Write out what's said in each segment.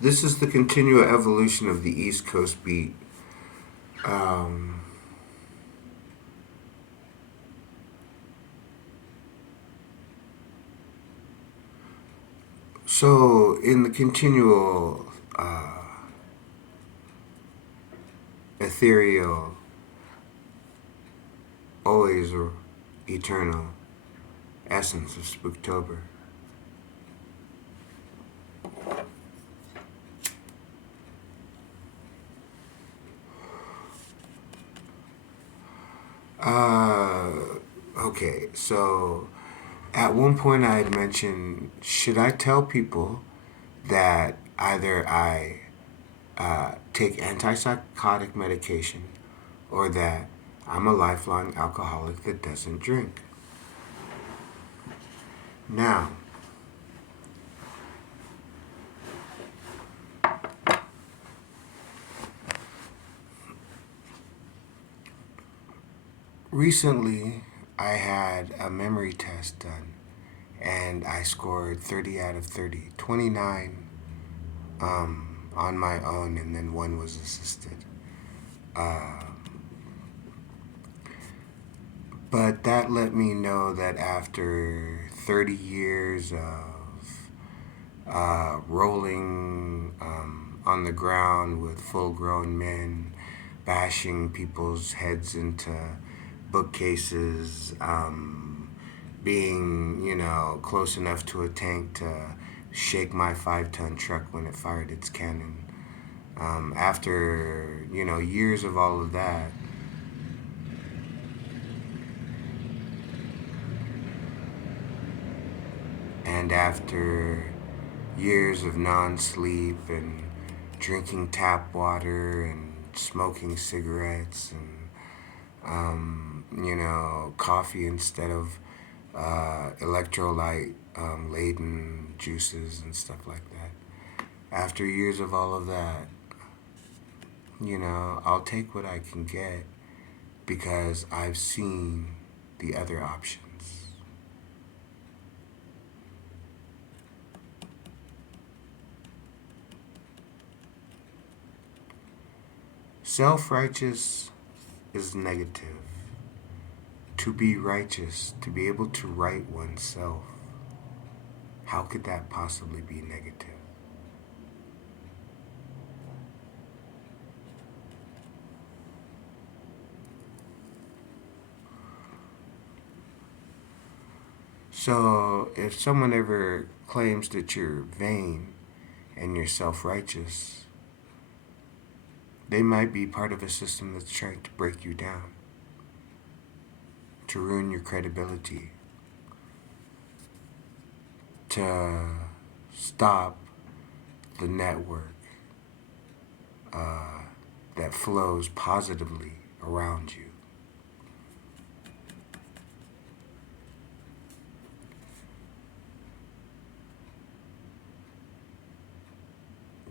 This is the continual evolution of the East Coast beat. Um, so, in the continual ethereal, always eternal essence of Spooktober, uh, okay, so at one point I had mentioned, should I tell people that either I take antipsychotic medication or that I'm a lifelong alcoholic that doesn't drink? Now, recently I had a memory test done and I scored 30 out of 30, 29 on my own, and then one was assisted. Uh, but that let me know that after 30 years of rolling on the ground with full grown men, bashing people's heads into bookcases, being, close enough to a tank to shake my 5-ton truck when it fired its cannon. After, years of all of that, and after years of non sleep and drinking tap water and smoking cigarettes and coffee instead of electrolyte laden juices and stuff like that. After years of all of that, I'll take what I can get because I've seen the other options. Self righteous is negative. To be righteous, to be able to right oneself, how could that possibly be negative? So, if someone ever claims that you're vain and you're self righteous, they might be part of a system that's trying to break you down, to ruin your credibility, to stop the network uh, that flows positively around you.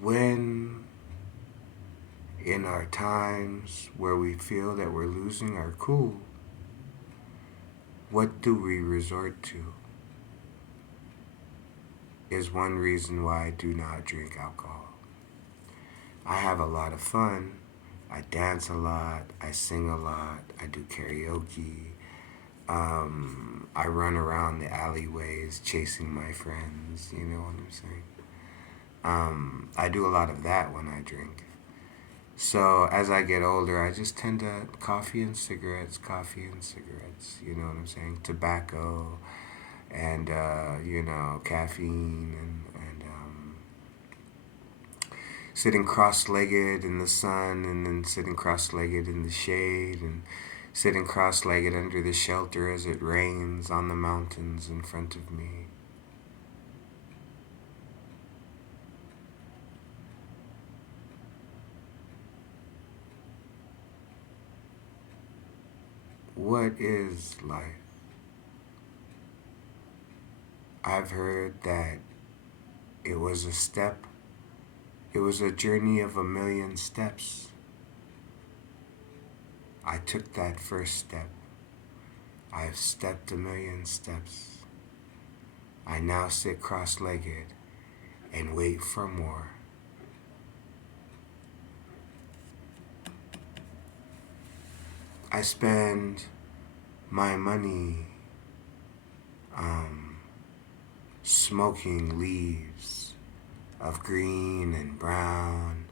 When in our times where we feel that we're losing our cool, what do we resort to? Is one reason why I do not drink alcohol. I have a lot of fun. I dance a lot. I sing a lot. I do karaoke. I run around the alleyways chasing my friends. You know what I'm saying? I do a lot of that when I drink. So as I get older, I just tend to coffee and cigarettes. You know what I'm saying? Tobacco and caffeine and sitting cross-legged in the sun and then sitting cross-legged in the shade and sitting cross-legged under the shelter as it rains on the mountains in front of me. What is life? I've heard that it was a step, it was a journey of a million steps. I took that first step. I've stepped a million steps. I now sit cross legged and wait for more. I spend my money smoking leaves of green and brown,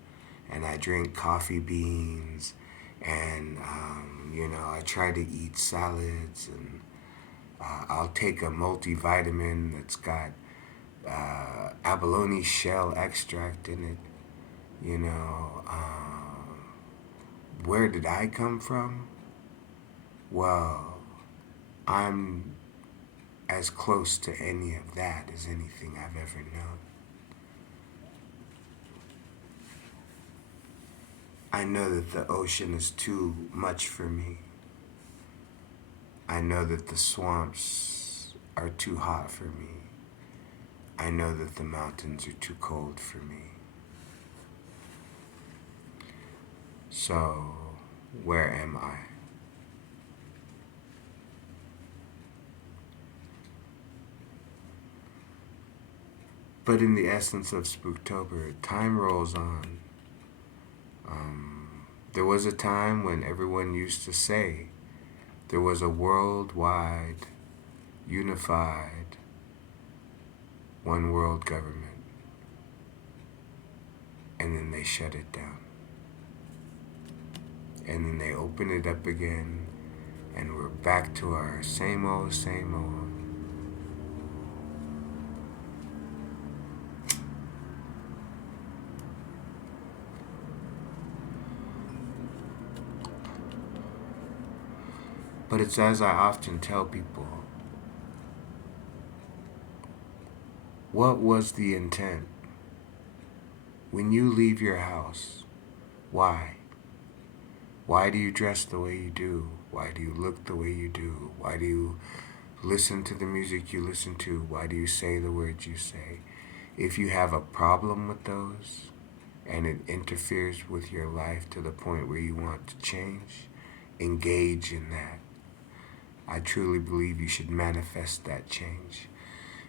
and I drink coffee beans, and I try to eat salads, and I'll take a multivitamin that's got abalone shell extract in it. You know, where did I come from? Well, I'm as close to any of that as anything I've ever known. I know that the ocean is too much for me. I know that the swamps are too hot for me. I know that the mountains are too cold for me. So, where am I? But in the essence of Spooktober, time rolls on. There was a time when everyone used to say there was a worldwide, unified, one world government, and then they shut it down. And then they open it up again, and we're back to our same old, same old. But it's as I often tell people, what was the intent? When you leave your house, why? Why do you dress the way you do? Why do you look the way you do? Why do you listen to the music you listen to? Why do you say the words you say? If you have a problem with those and it interferes with your life to the point where you want to change, engage in that. I truly believe you should manifest that change.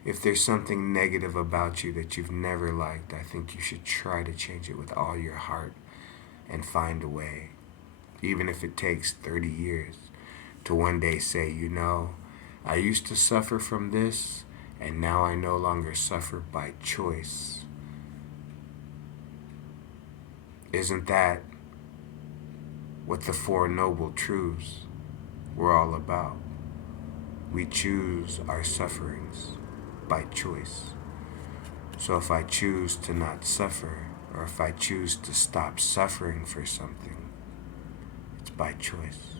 If there's something negative about you that you've never liked, I think you should try to change it with all your heart and find a way. Even if it takes 30 years to one day say, I used to suffer from this, and now I no longer suffer by choice. Isn't that what the Four Noble Truths were all about? We choose our sufferings by choice. So if I choose to not suffer, or if I choose to stop suffering for something, it's by choice.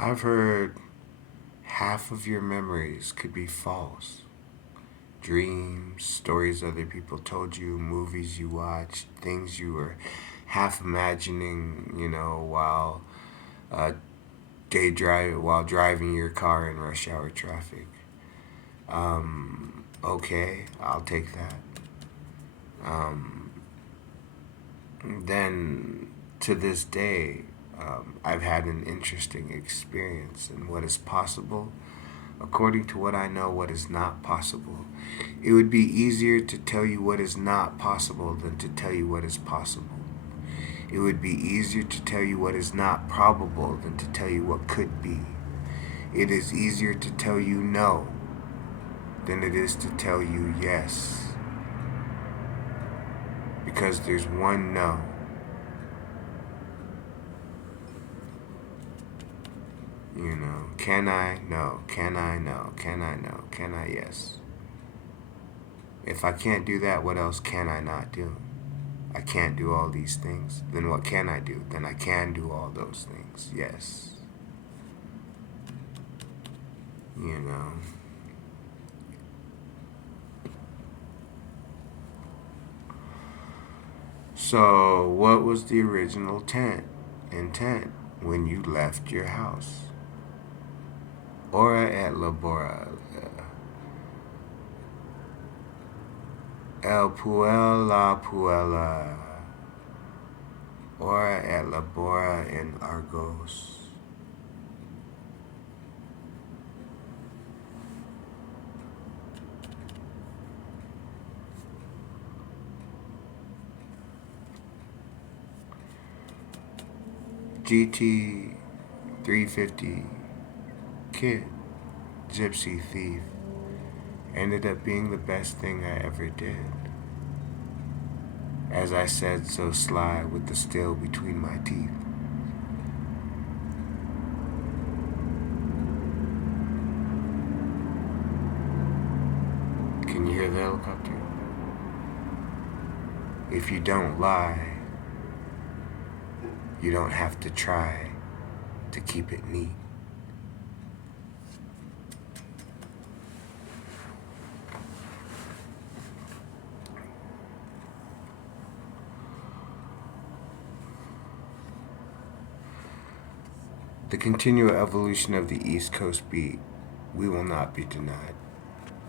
I've heard half of your memories could be false. Dreams, stories other people told you, movies you watched, things you were half imagining, while while driving your car in rush hour traffic. Okay, I'll take that. Um, then to this day, I've had an interesting experience in what is possible. According to what I know, what is not possible. It would be easier to tell you what is not possible than to tell you what is possible. It would be easier to tell you what is not probable than to tell you what could be. It is easier to tell you no than it is to tell you yes. Because there's one no. Can I? No. Can I? No. Can I? No. Can I? Yes. If I can't do that, what else can I not do? I can't do all these things. Then what can I do? Then I can do all those things. Yes. You know. So, what was the original intent when you left your house? Ora et labora. El puella puella. Ora et labora in Argos. GT 350 Kid Gypsy Thief ended up being the best thing I ever did. As I said so sly with the steel between my teeth. Can you hear the helicopter? If you don't lie, you don't have to try to keep it neat. The continual evolution of the East Coast beat, we will not be denied.